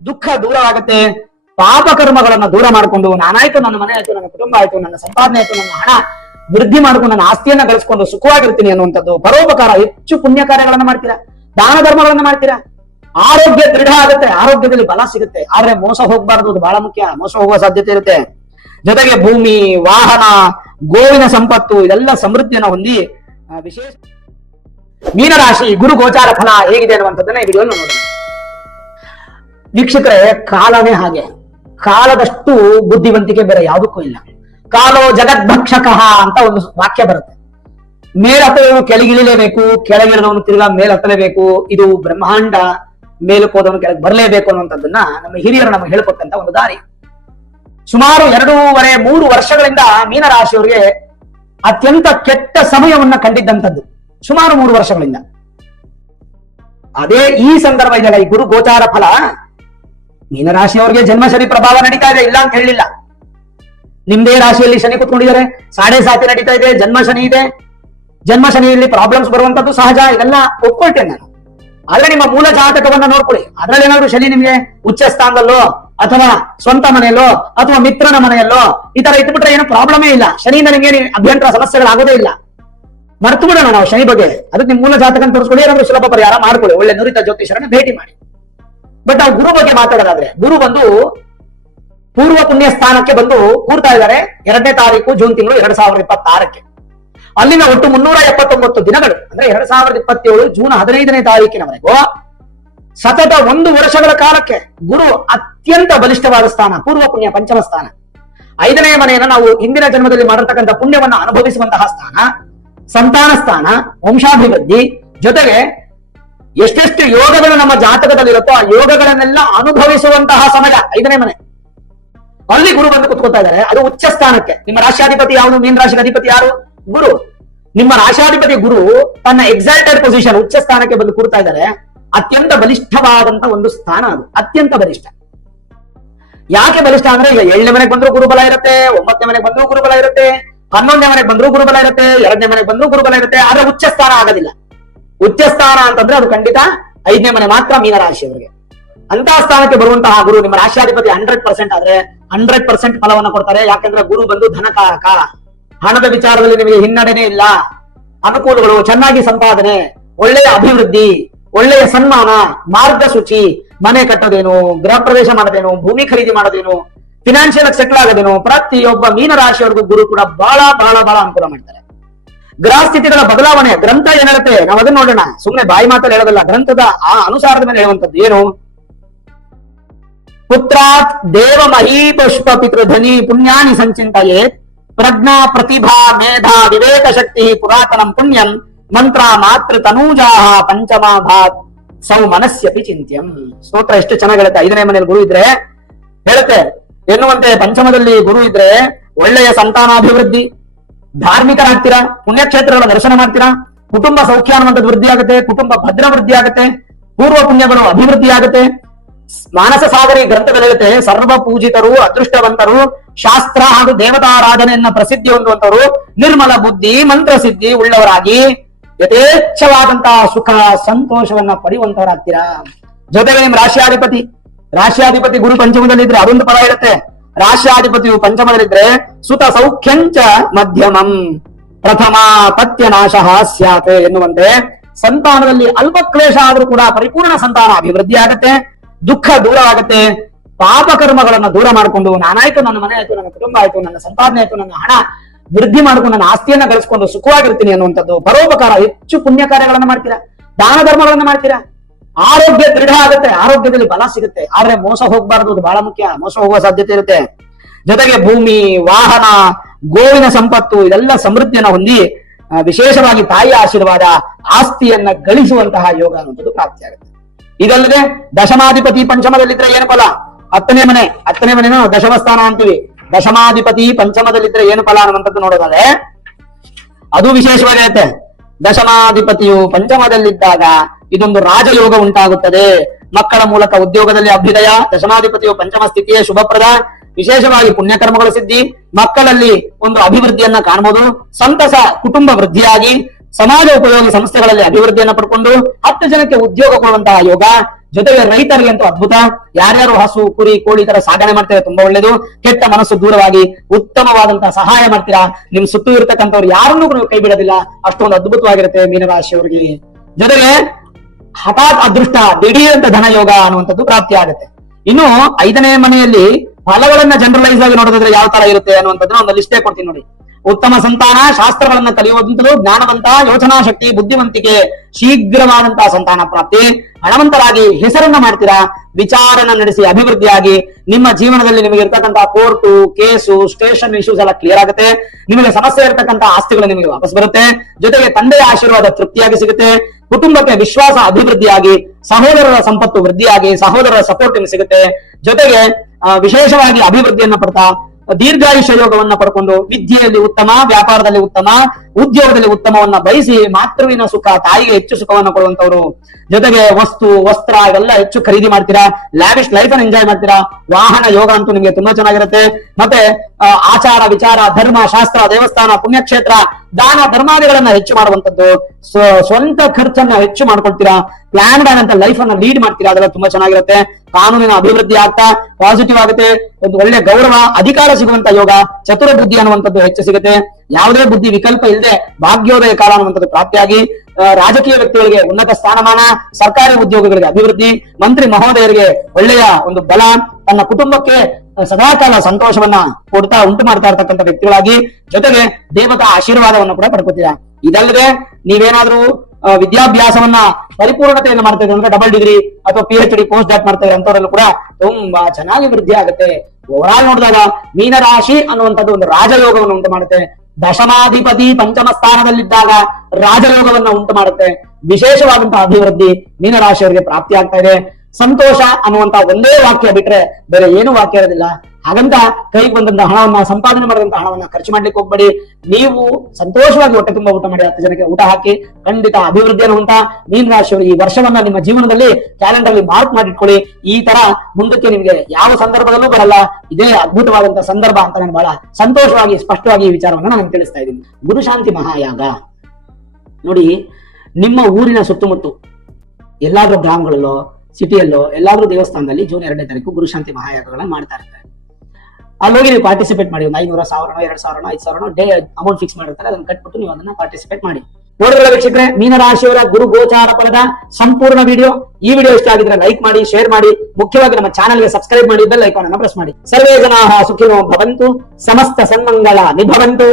ದುಃಖ ದೂರ ಆಗುತ್ತೆ, ಪಾಪ ಕರ್ಮಗಳನ್ನ ದೂರ ಮಾಡಿಕೊಂಡು ನಾನಾಯ್ತು, ನನ್ನ ಮನೆ ಆಯ್ತು, ನನ್ನ ಕುಟುಂಬ ಆಯ್ತು, ನನ್ನ ಸಂಪಾದನೆ ಆಯ್ತು, ನನ್ನ ಹಣ ವೃದ್ಧಿ ಮಾಡ್ಕೊಂಡು ನನ್ನ ಆಸ್ತಿಯನ್ನ ಗಳಿಸ್ಕೊಂಡು ಸುಖವಾಗಿರ್ತೀನಿ ಅನ್ನುವಂಥದ್ದು. ಪರೋಪಕಾರ, ಹೆಚ್ಚು ಪುಣ್ಯ ಕಾರ್ಯಗಳನ್ನ ಮಾಡ್ತೀರಾ, ದಾನ ಧರ್ಮಗಳನ್ನ ಮಾಡ್ತೀರಾ, ಆರೋಗ್ಯ ದೃಢ ಆಗುತ್ತೆ, ಆರೋಗ್ಯದಲ್ಲಿ ಬಲ ಸಿಗುತ್ತೆ. ಆದ್ರೆ ಮೋಸ ಹೋಗ್ಬಾರ್ದು, ಅದು ಬಹಳ ಮುಖ್ಯ. ಮೋಸ ಹೋಗುವ ಸಾಧ್ಯತೆ ಇರುತ್ತೆ. ಜೊತೆಗೆ ಭೂಮಿ, ವಾಹನ, ಗೋವಿನ ಸಂಪತ್ತು ಇದೆಲ್ಲ ಸಮೃದ್ಧಿಯನ್ನು ಹೊಂದಿ ವಿಶೇಷ. ಮೀನರಾಶಿ ಗುರು ಗೋಚಾರ ಫಲ ಹೇಗಿದೆ ಅನ್ನುವಂಥದ್ದನ್ನ ಈ ವಿಡಿಯೋನ ನೋಡೋಣ. ವೀಕ್ಷಕರೇ, ಕಾಲನೇ ಹಾಗೆ. ಕಾಲದಷ್ಟು ಬುದ್ಧಿವಂತಿಕೆ ಬೇರೆ ಯಾವುದಕ್ಕೂ ಇಲ್ಲ. ಕಾಲೋ ಜಗದ್ಭಕ್ಷಕ ಅಂತ ಒಂದು ವಾಕ್ಯ ಬರುತ್ತೆ. ಮೇಲತ್ತದವನು ಕೆಳಗಿಳಿಲೇಬೇಕು, ಕೆಳಗಿಳಿದವನು ತಿರ್ಗಾ ಮೇಲತ್ತಲೇಬೇಕು. ಇದು ಬ್ರಹ್ಮಾಂಡ. ಮೇಲಕ್ಕೆ ಹೋದವನು ಕೆಳಗೆ ಬರಲೇಬೇಕು ಅನ್ನುವಂಥದ್ದನ್ನ ನಮ್ಮ ಹಿರಿಯರು ನಮಗೆ ಹೇಳಿಕೊಟ್ಟಂತ ಒಂದು ದಾರಿ. ಸುಮಾರು 2.5-3 ವರ್ಷಗಳಿಂದ ಮೀನರಾಶಿಯವರಿಗೆ ಅತ್ಯಂತ ಕೆಟ್ಟ ಸಮಯವನ್ನ ಕಂಡಿದ್ದಂಥದ್ದು. ಸುಮಾರು 3 ವರ್ಷಗಳಿಂದ. ಅದೇ ಈ ಸಂದರ್ಭ ಇದೆಯಲ್ಲ, ಈ ಗುರು ಗೋಚಾರ ಫಲ, ಮೀನರಾಶಿಯವರಿಗೆ ಜನ್ಮ ಶನಿ ಪ್ರಭಾವ ನಡೀತಾ ಇದೆ, ಇಲ್ಲ ಅಂತ ಹೇಳಿಲ್ಲ. ನಿಮ್ದೇ ರಾಶಿಯಲ್ಲಿ ಶನಿ ಕುತ್ಕೊಂಡಿದ್ದಾರೆ, 7.5 ನಡೀತಾ ಇದೆ, ಜನ್ಮ ಶನಿ ಇದೆ. ಜನ್ಮ ಶನಿಯಲ್ಲಿ ಪ್ರಾಬ್ಲಮ್ಸ್ ಬರುವಂತದ್ದು ಸಹಜ, ಇದೆಲ್ಲ ಒಪ್ಕೊಳ್ತೇನೆ ನಾನು. ಆದ್ರೆ ನಿಮ್ಮ ಮೂಲ ಜಾತಕವನ್ನ ನೋಡ್ಕೊಳ್ಳಿ. ಅದ್ರಲ್ಲಿ ಏನಾದ್ರು ಶನಿ ನಿಮ್ಗೆ ಉಚ್ಚ ಸ್ಥಾನದಲ್ಲೋ ಅಥವಾ ಸ್ವಂತ ಮನೆಯಲ್ಲೋ ಅಥವಾ ಮಿತ್ರನ ಮನೆಯಲ್ಲೋ ಈ ತರ ಇಟ್ಬಿಟ್ರೆ ಏನೋ ಪ್ರಾಬ್ಲಮೇ ಇಲ್ಲ. ಶನಿಯಿಂದ ನಿಮ್ಗೆ ಅಭ್ಯಂತರ ಸಮಸ್ಯೆಗಳಾಗೋದೇ ಇಲ್ಲ. ಮರ್ತು ಬಿಡೋಣ ನಾವು ಶನಿ ಬಗ್ಗೆ. ಅದಕ್ಕೆ ನಿಮ್ ಮೂಲ ಜಾತಕ ತೋರಿಸ್ಕೊಳ್ಳಿ, ಏನಾದ್ರು ಸುಲಭ ಪರಿಹಾರ ಮಾಡ್ಕೊಳ್ಳಿ, ಒಳ್ಳೆ ನುರಿತ ಜ್ಯೋತಿಷರನ್ನ ಭೇಟಿ ಮಾಡಿ. ಬಟ್ ನಾವು ಗುರು ಬಗ್ಗೆ ಮಾತಾಡೋದಾದ್ರೆ, ಗುರು ಬಂದು ಪೂರ್ವ ಪುಣ್ಯ ಸ್ಥಾನಕ್ಕೆ ಬಂದು ಕೂರ್ತಾ ಇದ್ದಾರೆ 2ನೇ ತಾರೀಕು ಜೂನ್ ತಿಂಗಳು 2026ಕ್ಕೆ. ಅಲ್ಲಿನ ಒಟ್ಟು 379 ದಿನಗಳು ಅಂದ್ರೆ 2027 ಜೂನ್ 15ನೇ ತಾರೀಕಿನವರೆಗೂ ಸತತ 1 ವರ್ಷಗಳ ಕಾಲಕ್ಕೆ ಗುರು ಅತ್ಯಂತ ಬಲಿಷ್ಠವಾದ ಸ್ಥಾನ, ಪೂರ್ವ ಪುಣ್ಯ ಪಂಚಮ ಸ್ಥಾನ. 5ನೇ ಮನೆಯನ್ನ ನಾವು ಹಿಂದಿನ ಜನ್ಮದಲ್ಲಿ ಮಾಡಿರ್ತಕ್ಕಂಥ ಪುಣ್ಯವನ್ನ ಅನುಭವಿಸುವಂತಹ ಸ್ಥಾನ, ಸಂತಾನ ಸ್ಥಾನ, ವಂಶಾಭಿವೃದ್ಧಿ, ಜೊತೆಗೆ ಎಷ್ಟೆಷ್ಟು ಯೋಗಗಳು ನಮ್ಮ ಜಾತಕದಲ್ಲಿರುತ್ತೋ ಆ ಯೋಗಗಳನ್ನೆಲ್ಲ ಅನುಭವಿಸುವಂತಹ ಸಮಯ 5ನೇ ಮನೆ. ಅಲ್ಲಿ ಗುರು ಬಂದು ಕುತ್ಕೊಳ್ತಾ ಇದ್ದಾರೆ. ಅದು ಉಚ್ಚ ಸ್ಥಾನಕ್ಕೆ. ನಿಮ್ಮ ರಾಶ್ಯಾಧಿಪತಿ ಯಾವುದು? ಮೀನ ರಾಶಿಯ ಅಧಿಪತಿ ಯಾರು? ಗುರು. ನಿಮ್ಮ ರಾಶ್ಯಾಧಿಪತಿ ಗುರು ತನ್ನ ಎಕ್ಸಾಲ್ಟೆಡ್ ಪೊಸಿಷನ್ ಉಚ್ಚ ಸ್ಥಾನಕ್ಕೆ ಬಂದು ಕೂರ್ತಾ ಇದ್ದಾರೆ. ಅತ್ಯಂತ ಬಲಿಷ್ಠವಾದಂತ ಒಂದು ಸ್ಥಾನ ಅದು, ಅತ್ಯಂತ ಬಲಿಷ್ಠ. ಯಾಕೆ ಬಲಿಷ್ಠ ಅಂದ್ರೆ, ಈಗ 7ನೇ ಮನೆಗೆ ಬಂದ್ರು ಗುರುಬಲ ಇರುತ್ತೆ, 9ನೇ ಮನೆಗೆ ಬಂದ್ರು ಗುರುಬಲ ಇರುತ್ತೆ, 11ನೇ ಮನೆಗೆ ಬಂದ್ರು ಗುರುಬಲ ಇರುತ್ತೆ, 2ನೇ ಮನೆಗೆ ಬಂದ್ರು ಗುರುಬಲ ಇರುತ್ತೆ. ಆದ್ರೆ ಉಚ್ಚ ಸ್ಥಾನ ಆಗೋದಿಲ್ಲ. ಉಚ್ಚ ಸ್ಥಾನ ಅಂತಂದ್ರೆ ಅದು ಖಂಡಿತ 5ನೇ ಮನೆ ಮಾತ್ರ ಮೀನರಾಶಿಯವರಿಗೆ. ಅಂತಹ ಸ್ಥಾನಕ್ಕೆ ಬರುವಂತಹ ಗುರು ನಿಮ್ಮ ರಾಶ್ಯಾಧಿಪತಿ 100% ಆದ್ರೆ 100% ಫಲವನ್ನು ಕೊಡ್ತಾರೆ. ಯಾಕಂದ್ರೆ ಗುರು ಬಂದು ಧನಕಾರಕ. ಹಣದ ವಿಚಾರದಲ್ಲಿ ನಿಮಗೆ ಹಿನ್ನಡೆನೇ ಇಲ್ಲ, ಅನುಕೂಲಗಳು, ಚೆನ್ನಾಗಿ ಸಂಪಾದನೆ, ಒಳ್ಳೆಯ ಅಭಿವೃದ್ಧಿ, ಒಳ್ಳೆಯ ಸನ್ಮಾನ, ಮಾರ್ಗಸೂಚಿ, ಮನೆ ಕಟ್ಟೋದೇನು, ಗೃಹ ಪ್ರವೇಶ ಮಾಡೋದೇನು, ಭೂಮಿ ಖರೀದಿ ಮಾಡೋದೇನು, ಫಿನಾನ್ಷಿಯಲ್ ಸೆಟ್ಲ್ ಆಗೋದೇನು, ಪ್ರತಿಯೊಬ್ಬ ಮೀನರಾಶಿಯವರೆಗೂ ಗುರು ಕೂಡ ಬಹಳ ಬಹಳ ಬಹಳ ಅನುಕೂಲ ಮಾಡ್ತಾರೆ. ಗ್ರಹ ಸ್ಥಿತಿಗಳ ಬದಲಾವಣೆ ಗ್ರಂಥ ಏನ್ ಹೇಳುತ್ತೆ ನಾವು ಅದನ್ನ ನೋಡೋಣ. ಸುಮ್ಮನೆ ಬಾಯಿ ಮಾತಲ್ಲಿ ಹೇಳೋದಲ್ಲ, ಗ್ರಂಥದ ಆ ಅನುಸಾರದ ಮೇಲೆ ಹೇಳುವಂತದ್ದು ಏನು? ಪುತ್ರಾತ್ ದೇವ ಮಹೀ ಪುಷ್ಪ ಪಿತೃಧನಿ ಪುಣ್ಯಾನಿ ಸಂಚಿಂತಯೇ ಪ್ರಜ್ಞಾ ಪ್ರತಿಭಾ ಮೇಧಾ ವಿವೇಕ ಶಕ್ತಿ ಪುರಾತನಂ ಪುಣ್ಯಂ ಮಂತ್ರ ಮಾತೃ ತನೂಜಾ ಪಂಚಮಾಭಾತ್ ಸೌ ಮನಸ್ಯಪಿ ಚಿಂತ್ಯಂ. ಸ್ತೋತ್ರ ಎಷ್ಟು ಚೆನ್ನಾಗಿ ಹೇಳುತ್ತೆ. 5ನೇ ಮನೆಯಲ್ಲಿ ಗುರು ಇದ್ರೆ ಹೇಳುತ್ತೆ ಎನ್ನುವಂತೆ, ಪಂಚಮದಲ್ಲಿ ಗುರು ಇದ್ರೆ ಒಳ್ಳೆಯ ಸಂತಾನಾಭಿವೃದ್ಧಿ, ಧಾರ್ಮಿಕರಾಗ್ತೀರಾ, ಪುಣ್ಯಕ್ಷೇತ್ರಗಳ ದರ್ಶನ ಮಾಡ್ತೀರಾ, ಕುಟುಂಬ ಸೌಖ್ಯ ಅನ್ನುವಂಥದ್ದು ವೃದ್ಧಿ ಆಗುತ್ತೆ, ಕುಟುಂಬ ಭದ್ರ ವೃದ್ಧಿ ಆಗುತ್ತೆ, ಪೂರ್ವ ಪುಣ್ಯಗಳು ಅಭಿವೃದ್ಧಿ ಆಗುತ್ತೆ. ಮಾನಸ ಸಾಗರಿ ಗ್ರಂಥದಲ್ಲಿ ಹೇಳುತ್ತೆ, ಸರ್ವ ಪೂಜಿತರು, ಅದೃಷ್ಟವಂತರು, ಶಾಸ್ತ್ರ ಹಾಗೂ ದೇವತಾರಾಧನೆಯನ್ನ ಪ್ರಸಿದ್ಧಿ ಹೊಂದುವಂತವರು, ನಿರ್ಮಲ ಬುದ್ಧಿ, ಮಂತ್ರ ಸಿದ್ಧಿ ಉಳ್ಳವರಾಗಿ ಯಥೇಚ್ಛವಾದಂತಹ ಸುಖ ಸಂತೋಷವನ್ನ ಪಡೆಯುವಂತವರಾಗ್ತೀರಾ. ಜೊತೆಗೆ ನಿಮ್ ರಾಶ್ಯಾಧಿಪತಿ ಗುರು ಪಂಚಮದಲ್ಲಿದ್ರೆ ಅದೊಂದು ಫಲ ಇರುತ್ತೆ. ರಾಶ್ಯಾಧಿಪತಿಯು ಪಂಚಮದಲ್ಲಿದ್ರೆ ಸುತ ಸೌಖ್ಯಂಚ ಮಧ್ಯಮಂ ಪ್ರಥಮ ಪತ್ಯನಾಶ ಸ್ಯಾತ್ ಎನ್ನುವಂತೆ ಸಂತಾನದಲ್ಲಿ ಅಲ್ಪ ಕ್ಲೇಶ ಆದ್ರೂ ಕೂಡ ಪರಿಪೂರ್ಣ ಸಂತಾನ ಅಭಿವೃದ್ಧಿ ಆಗುತ್ತೆ, ದುಃಖ ದೂರ ಆಗುತ್ತೆ, ಪಾಪ ಕರ್ಮಗಳನ್ನ ದೂರ ಮಾಡಿಕೊಂಡು ನಾನಾಯ್ತು, ನನ್ನ ಮನೆ ಆಯ್ತು, ನನ್ನ ಕುಟುಂಬ ಆಯ್ತು, ನನ್ನ ಸಂಪಾದನೆ ಆಯ್ತು, ನನ್ನ ಹಣ ವೃದ್ಧಿ ಮಾಡ್ಕೊಂಡು ನನ್ನ ಆಸ್ತಿಯನ್ನ ಗಳಿಸ್ಕೊಂಡು ಸುಖವಾಗಿರ್ತೀನಿ ಅನ್ನುವಂಥದ್ದು. ಪರೋಪಕಾರ, ಹೆಚ್ಚು ಪುಣ್ಯ ಕಾರ್ಯಗಳನ್ನ ಮಾಡ್ತೀರಾ, ದಾನ ಧರ್ಮಗಳನ್ನ ಮಾಡ್ತೀರಾ, ಆರೋಗ್ಯ ದೃಢ ಆಗುತ್ತೆ, ಆರೋಗ್ಯದಲ್ಲಿ ಬಲ ಸಿಗುತ್ತೆ. ಆದ್ರೆ ಮೋಸ ಹೋಗ್ಬಾರ್ದು, ಅದು ಬಹಳ ಮುಖ್ಯ. ಮೋಸ ಹೋಗುವ ಸಾಧ್ಯತೆ ಇರುತ್ತೆ. ಜೊತೆಗೆ ಭೂಮಿ, ವಾಹನ, ಗೋವಿನ ಸಂಪತ್ತು ಇದೆಲ್ಲ ಸಮೃದ್ಧಿಯನ್ನು ಹೊಂದಿ ವಿಶೇಷವಾಗಿ ತಾಯಿಯ ಆಶೀರ್ವಾದ, ಆಸ್ತಿಯನ್ನ ಗಳಿಸುವಂತಹ ಯೋಗ ಅನ್ನುವಂಥದ್ದು ಪ್ರಾಪ್ತಿಯಾಗುತ್ತೆ. ಇದಲ್ಲದೆ ದಶಮಾಧಿಪತಿ ಪಂಚಮದಲ್ಲಿದ್ರೆ ಏನು ಫಲ? 10ನೇ ಮನೆನ ದಶಮ ಸ್ಥಾನ ಅಂತೀವಿ. ದಶಮಾಧಿಪತಿ ಪಂಚಮದಲ್ಲಿದ್ರೆ ಏನು ಫಲ ಅನ್ನುವಂಥದ್ದು ನೋಡೋದಾದ್ರೆ ಅದು ವಿಶೇಷವಾಗಿರುತ್ತೆ. ದಶಮಾಧಿಪತಿಯು ಪಂಚಮದಲ್ಲಿದ್ದಾಗ ಇದೊಂದು ರಾಜಯೋಗ ಉಂಟಾಗುತ್ತದೆ. ಮಕ್ಕಳ ಮೂಲಕ ಉದ್ಯೋಗದಲ್ಲಿ ಅಭ್ಯುದಯ. ದಶಮಾಧಿಪತಿಯು ಪಂಚಮ ಸ್ಥಿತಿಯೇ ಶುಭಪ್ರದ. ವಿಶೇಷವಾಗಿ ಪುಣ್ಯಕರ್ಮಗಳ ಸಿದ್ಧಿ, ಮಕ್ಕಳಲ್ಲಿ ಒಂದು ಅಭಿವೃದ್ಧಿಯನ್ನ ಕಾಣಬಹುದು. ಸಂತಸ, ಕುಟುಂಬ ವೃದ್ಧಿಯಾಗಿ ಸಮಾಜ ಉಪಯೋಗಿ ಸಂಸ್ಥೆಗಳಲ್ಲಿ ಅಭಿವೃದ್ಧಿಯನ್ನು ಪಡ್ಕೊಂಡು 10 ಜನಕ್ಕೆ ಉದ್ಯೋಗ ಕೊಡುವಂತಹ ಯೋಗ, ಜೊತೆಗೆ ರೈತರಿಗೆ ಅಂತೂ ಅದ್ಭುತ. ಯಾರ್ಯಾರು ಹಸು ಕುರಿ ಕೋಳಿ ತರ ಸಾಗಣೆ ಮಾಡ್ತೀರಾ ತುಂಬಾ ಒಳ್ಳೇದು. ಕೆಟ್ಟ ಮನಸ್ಸು ದೂರವಾಗಿ ಉತ್ತಮವಾದಂತಹ ಸಹಾಯ ಮಾಡ್ತೀರಾ. ನಿಮ್ ಸುತ್ತು ಇರ್ತಕ್ಕಂಥವ್ರು ಯಾರನ್ನೂ ನೀವು ಕೈ ಬಿಡೋದಿಲ್ಲ. ಅಷ್ಟೊಂದು ಅದ್ಭುತವಾಗಿರುತ್ತೆ ಮೀನರಾಶಿಯವರಿಗೆ. ಜೊತೆಗೆ ಹಠಾತ್ ಅದೃಷ್ಟ, ದಿಢೀರಂತ ಧನ ಯೋಗ ಅನ್ನುವಂಥದ್ದು ಪ್ರಾಪ್ತಿ ಆಗುತ್ತೆ. ಇನ್ನು 5ನೇ ಮನೆಯಲ್ಲಿ ಫಲಗಳನ್ನ ಜನರಲೈಸ್ ಆಗಿ ನೋಡೋದಾದ್ರೆ ಯಾವ ತರ ಇರುತ್ತೆ ಅನ್ನುವಂಥದ್ದನ್ನ ಒಂದು ಲಿಸ್ಟೇ ಕೊಡ್ತೀನಿ ನೋಡಿ. ಉತ್ತಮ ಸಂತಾನ, ಶಾಸ್ತ್ರಗಳನ್ನ ಕಲಿಯುವಂತದ್ದು, ಜ್ಞಾನವಂತ, ಯೋಚನಾ ಶಕ್ತಿ, ಬುದ್ಧಿವಂತಿಕೆ, ಶೀಘ್ರವಾದಂತಹ ಸಂತಾನ ಪ್ರಾಪ್ತಿ, ಹಣವಂತರಾಗಿ ಹೆಸರನ್ನ ಮಾಡ್ತೀರಾ, ವಿಚಾರನ ನಡೆಸಿ ಅಭಿವೃದ್ಧಿಯಾಗಿ ನಿಮ್ಮ ಜೀವನದಲ್ಲಿ ನಿಮಗೆ ಇರ್ತಕ್ಕಂತಹ ಕೋರ್ಟು ಕೇಸು ಸ್ಟೇಷನ್ ಇಶ್ಯೂಸ್ ಎಲ್ಲ ಕ್ಲಿಯರ್ ಆಗುತ್ತೆ. ನಿಮಗೆ ಸಮಸ್ಯೆ ಇರತಕ್ಕಂತಹ ಆಸ್ತಿಗಳು ನಿಮಗೆ ವಾಪಸ್ ಬರುತ್ತೆ. ಜೊತೆಗೆ ತಂದೆಯ ಆಶೀರ್ವಾದ ತೃಪ್ತಿಯಾಗಿ ಸಿಗುತ್ತೆ. ಕುಟುಂಬಕ್ಕೆ ವಿಶ್ವಾಸ ಅಭಿವೃದ್ಧಿಯಾಗಿ, ಸಹೋದರರ ಸಂಪತ್ತು ವೃದ್ಧಿಯಾಗಿ, ಸಹೋದರರ ಸಪೋರ್ಟ್ ನಿಮಗೆ ಸಿಗುತ್ತೆ. ಜೊತೆಗೆ ವಿಶೇಷವಾಗಿ ಅಭಿವೃದ್ಧಿಯನ್ನ ಪಡ್ತಾ ದೀರ್ಘಾಯುಷ್ಯ ಯೋಗವನ್ನ ಪಡ್ಕೊಂಡು ವಿದ್ಯೆಯಲ್ಲಿ ಉತ್ತಮ, ವ್ಯಾಪಾರದಲ್ಲಿ ಉತ್ತಮ, ಉದ್ಯೋಗದಲ್ಲಿ ಉತ್ತಮವನ್ನ ಬಯಸಿ ಮಾತೃವಿನ ಸುಖ, ತಾಯಿಗೆ ಹೆಚ್ಚು ಸುಖವನ್ನ ಕೊಡುವಂತವ್ರು. ಜೊತೆಗೆ ವಸ್ತು ವಸ್ತ್ರ ಇವೆಲ್ಲ ಹೆಚ್ಚು ಖರೀದಿ ಮಾಡ್ತೀರಾ. ಲ್ಯಾವಿಶ್ ಲೈಫ್ ಅನ್ನು ಎಂಜಾಯ್ ಮಾಡ್ತೀರಾ. ವಾಹನ ಯೋಗ ಅಂತೂ ನಿಮಗೆ ತುಂಬಾ ಚೆನ್ನಾಗಿರುತ್ತೆ. ಮತ್ತೆ ಆಚಾರ ವಿಚಾರ, ಧರ್ಮ ಶಾಸ್ತ್ರ, ದೇವಸ್ಥಾನ, ಪುಣ್ಯಕ್ಷೇತ್ರ, ದಾನ ಧರ್ಮಾದಿಗಳನ್ನ ಹೆಚ್ಚು ಮಾಡುವಂತದ್ದು. ಸ್ವಂತ ಖರ್ಚನ್ನ ಹೆಚ್ಚು ಮಾಡ್ಕೊಳ್ತೀರಾ. ಪ್ಲಾನ್ಡ್ ಆದಂತ ಲೈಫ್ ಅನ್ನ ಲೀಡ್ ಮಾಡ್ತೀರಾ. ಅದೆಲ್ಲ ತುಂಬಾ ಚೆನ್ನಾಗಿರುತ್ತೆ. ಕಾನೂನಿನ ಅಭಿವೃದ್ಧಿ ಆಗ್ತಾ ಪಾಸಿಟಿವ್ ಆಗುತ್ತೆ. ಒಂದು ಒಳ್ಳೆ ಗೌರವ ಅಧಿಕಾರ ಸಿಗುವಂತ ಯೋಗ, ಚತುರ ಬುದ್ಧಿ ಅನ್ನುವಂಥದ್ದು ಹೆಚ್ಚು ಸಿಗುತ್ತೆ. ಯಾವುದೇ ಬುದ್ಧಿ ವಿಕಲ್ಪ ಇಲ್ಲದೆ ಭಾಗ್ಯೋದಯ ಕಾಲ ಅನ್ನುವಂಥದ್ದು ಪ್ರಾಪ್ತಿಯಾಗಿ, ರಾಜಕೀಯ ವ್ಯಕ್ತಿಗಳಿಗೆ ಉನ್ನತ ಸ್ಥಾನಮಾನ, ಸರ್ಕಾರಿ ಉದ್ಯೋಗಗಳಿಗೆ ಅಭಿವೃದ್ಧಿ, ಮಂತ್ರಿ ಮಹೋದಯರಿಗೆ ಒಳ್ಳೆಯ ಒಂದು ಬಲ, ತನ್ನ ಕುಟುಂಬಕ್ಕೆ ಸದಾಕಾಲ ಸಂತೋಷವನ್ನ ಕೊಡ್ತಾ ಉಂಟು ಮಾಡ್ತಾ ಇರ್ತಕ್ಕಂಥ ವ್ಯಕ್ತಿಗಳಾಗಿ, ಜೊತೆಗೆ ದೇವತಾ ಆಶೀರ್ವಾದವನ್ನು ಕೂಡ ಪಡ್ಕೋತೀರಾ. ಇದಲ್ಲದೆ ನೀವೇನಾದ್ರೂ ವಿದ್ಯಾಭ್ಯಾಸವನ್ನ ಪರಿಪೂರ್ಣತೆಯನ್ನು ಮಾಡ್ತಾ ಇದ್ರೆ ಅಂದ್ರೆ ಡಬಲ್ ಡಿಗ್ರಿ ಅಥವಾ PhD ಪೋಸ್ಟ್ ಡಾಟ್ ಮಾಡ್ತಾ ಇದ್ರೆ ಅಂತವರೆಲ್ಲೂ ಕೂಡ ತುಂಬಾ ಚೆನ್ನಾಗಿ ವೃದ್ಧಿ ಆಗುತ್ತೆ. ಓವರಾಲ್ ನೋಡಿದಾಗ ಮೀನರಾಶಿ ಅನ್ನುವಂಥದ್ದು ಒಂದು ರಾಜಯೋಗವನ್ನು ಉಂಟು ಮಾಡುತ್ತೆ. ದಶಮಾಧಿಪತಿ ಪಂಚಮ ಸ್ಥಾನದಲ್ಲಿದ್ದಾಗ ರಾಜಯೋಗವನ್ನ ಉಂಟು ಮಾಡುತ್ತೆ. ವಿಶೇಷವಾದಂತಹ ಅಭಿವೃದ್ಧಿ ಮೀನರಾಶಿಯವರಿಗೆ ಪ್ರಾಪ್ತಿ ಆಗ್ತಾ ಇದೆ. ಸಂತೋಷ ಅನ್ನುವಂತಹ ಒಂದೇ ವಾಕ್ಯ ಬಿಟ್ರೆ ಬೇರೆ ಏನು ವಾಕ್ಯ ಇರೋದಿಲ್ಲ. ಹಾಗಂತ ಕೈಗೆ ಬಂದಂತಹ ಹಣವನ್ನ, ಸಂಪಾದನೆ ಮಾಡಿದಂತಹ ಹಣವನ್ನ ಖರ್ಚು ಮಾಡ್ಲಿಕ್ಕೆ ಹೋಗ್ಬೇಡಿ. ನೀವು ಸಂತೋಷವಾಗಿ ಹೊಟ್ಟೆ ತುಂಬಾ ಊಟ ಮಾಡಿ 10 ಜನಕ್ಕೆ ಊಟ ಹಾಕಿ ಖಂಡಿತ ಅಭಿವೃದ್ಧಿ ಅನ್ನುವಂತ ಮೀನರಾಶಿಯವರು ಈ ವರ್ಷವನ್ನ ನಿಮ್ಮ ಜೀವನದಲ್ಲಿ ಕ್ಯಾಲೆಂಡರ್ ಅಲ್ಲಿ ಮಾರ್ಕ್ ಮಾಡಿಟ್ಕೊಳ್ಳಿ. ಈ ತರ ಮುಂದಕ್ಕೆ ನಿಮಗೆ ಯಾವ ಸಂದರ್ಭದಲ್ಲೂ ಬರಲ್ಲ. ಇದೇ ಅದ್ಭುತವಾದಂತಹ ಸಂದರ್ಭ ಅಂತ ನಾನು ಬಹಳ ಸಂತೋಷವಾಗಿ ಸ್ಪಷ್ಟವಾಗಿ ಈ ವಿಚಾರವನ್ನ ನಾನು ತಿಳಿಸ್ತಾ ಇದ್ದೀನಿ. ಗುರುಶಾಂತಿ ಮಹಾಯಾಗ ನೋಡಿ, ನಿಮ್ಮ ಊರಿನ ಸುತ್ತಮುತ್ತ ಎಲ್ಲಾದ್ರೂ ಗ್ರಾಮಗಳಲ್ಲೋ ಸಿಟಿಯಲ್ಲೋ ಎಲ್ಲಾದ್ರೂ ದೇವಸ್ಥಾನದಲ್ಲಿ ಜೂನ್ 2ನೇ ತಾರೀಕು ಗುರುಶಾಂತಿ ಮಹಾಯಾಗಗಳನ್ನ ಮಾಡ್ತಾ ಇರ್ತಾರೆ. ಅಲ್ಲಿ ಹೋಗಿ ನೀವು ಪಾರ್ಟಿಸಿಪೇಟ್ ಮಾಡಿ. ಒಂದು 500, 1000, 2000, 5000 ಡೇ ಅಮೌಂಟ್ ಫಿಕ್ಸ್ ಮಾಡಿರ್ತಾರೆ. ಅದನ್ನ ಕಟ್ಬಿಟ್ಟು ನೀವು ಅದನ್ನ ಪಾರ್ಟಿಸಿಪೇಟ್ ಮಾಡಿ. ನೋಡಿದ್ರೆ ವೀಕ್ಷಕರೇ, ಮೀನರಾಶಿಯವರ ಗುರು ಗೋಚಾರ ಫಲದ ಸಂಪೂರ್ಣ ವಿಡಿಯೋ. ಈ ವಿಡಿಯೋ ಇಷ್ಟ ಆಗಿದ್ರೆ ಲೈಕ್ ಮಾಡಿ, ಶೇರ್ ಮಾಡಿ, ಮುಖ್ಯವಾಗಿ ನಮ್ಮ ಚಾನಲ್ಗೆ ಸಬ್ಸ್ಕ್ರೈಬ್ ಮಾಡಿ, ಬೆಲ್ ಐಕಾನ್ ಅನ್ನು ಪ್ರೆಸ್ ಮಾಡಿ. ಸರ್ವೇ ಜನಾಃ ಸುಖಿನೋ ಭವಂತು, ಸಮಸ್ತ ಸನ್ಮಂಗಳ ನಿಭವಂತು.